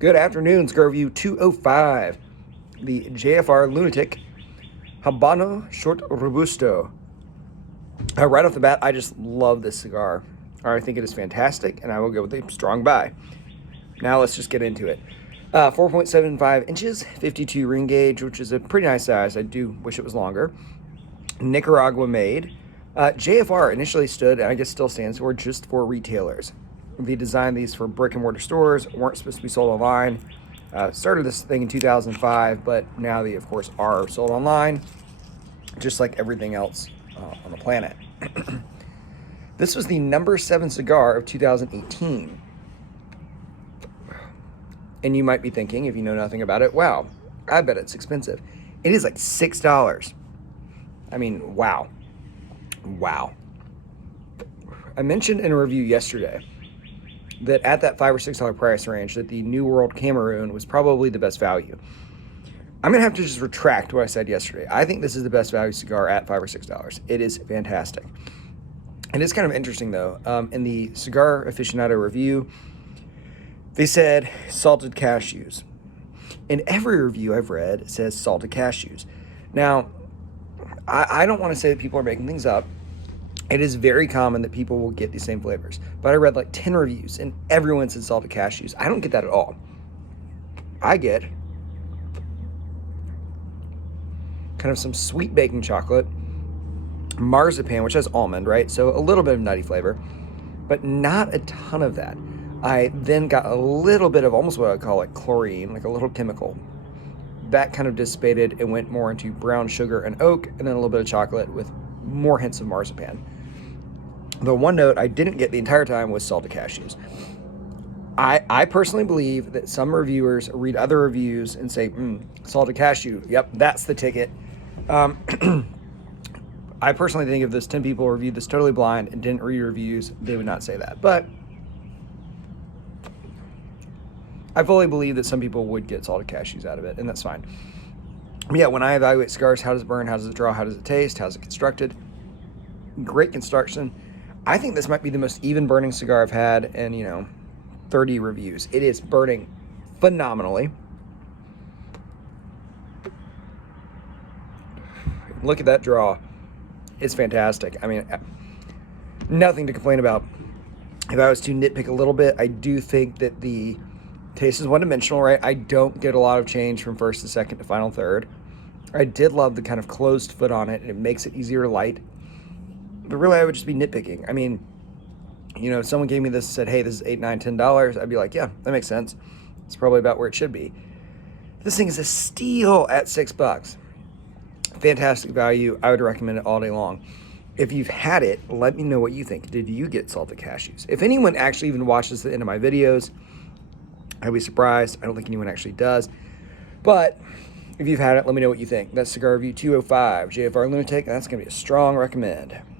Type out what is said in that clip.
Good afternoon, Cigar Review 205. The JFR Lunatic Habano Short Robusto. Right off the bat, I just love this cigar. I think it is fantastic, and I will go with a strong buy. Now let's just get into it. 4.75 inches, 52 ring gauge, which is a pretty nice size. I do wish it was longer. Nicaragua made. JFR initially stood, and I guess still stands for, just for retailers. They designed these for brick and mortar stores, weren't supposed to be sold online. Started this thing in 2005, but now they, of course, are sold online, just like everything else on the planet. This was the number 7 cigar of 2018. And you might be thinking, if you know nothing about it, wow, I bet it's expensive. It is like $6. I mean, wow. Wow. I mentioned in a review yesterday that at that $5 or $6 price range, that the New World Cameroon was probably the best value. I'm going to have to just retract what I said yesterday. I think this is the best value cigar at $5 or $6. It is fantastic. And it's kind of interesting, though. In the Cigar Aficionado review, they said salted cashews. In every review I've read, it says salted cashews. Now, I don't want to say that people are making things up. It is very common that people will get these same flavors. But I read like 10 reviews, and everyone said salted cashews. I don't get that at all. I get kind of some sweet baking chocolate, marzipan, which has almond, right? So a little bit of nutty flavor, but not a ton of that. I then got a little bit of almost what I call like chlorine, like a little chemical. That kind of dissipated and went more into brown sugar and oak, and then a little bit of chocolate with more hints of marzipan. The one note I didn't get the entire time was salted cashews. I personally believe that some reviewers read other reviews and say, salted cashew, yep, that's the ticket. I personally think if those 10 people reviewed this totally blind and didn't read reviews, they would not say that. But I fully believe that some people would get salted cashews out of it, and that's fine. But yeah, when I evaluate cigars, how does it burn, how does it draw, how does it taste, how's it constructed? Great construction. I think this might be the most even burning cigar I've had in, 30 reviews. It is burning phenomenally. Look at that draw. It's fantastic. I mean, nothing to complain about. If I was to nitpick a little bit, I do think that the taste is one-dimensional, right? I don't get a lot of change from first to second to final third. I did love the kind of closed foot on it, and it makes it easier to light. But really, I would just be nitpicking. I mean, if someone gave me this and said, hey, this is $8, $9, $10, I'd be like, yeah, that makes sense. It's probably about where it should be. This thing is a steal at $6. Fantastic value. I would recommend it all day long. If you've had it, let me know what you think. Did you get salted cashews? If anyone actually even watches the end of my videos, I'd be surprised. I don't think anyone actually does. But if you've had it, let me know what you think. That's Cigar Review 205, JFR Lunatic, and that's going to be a strong recommend.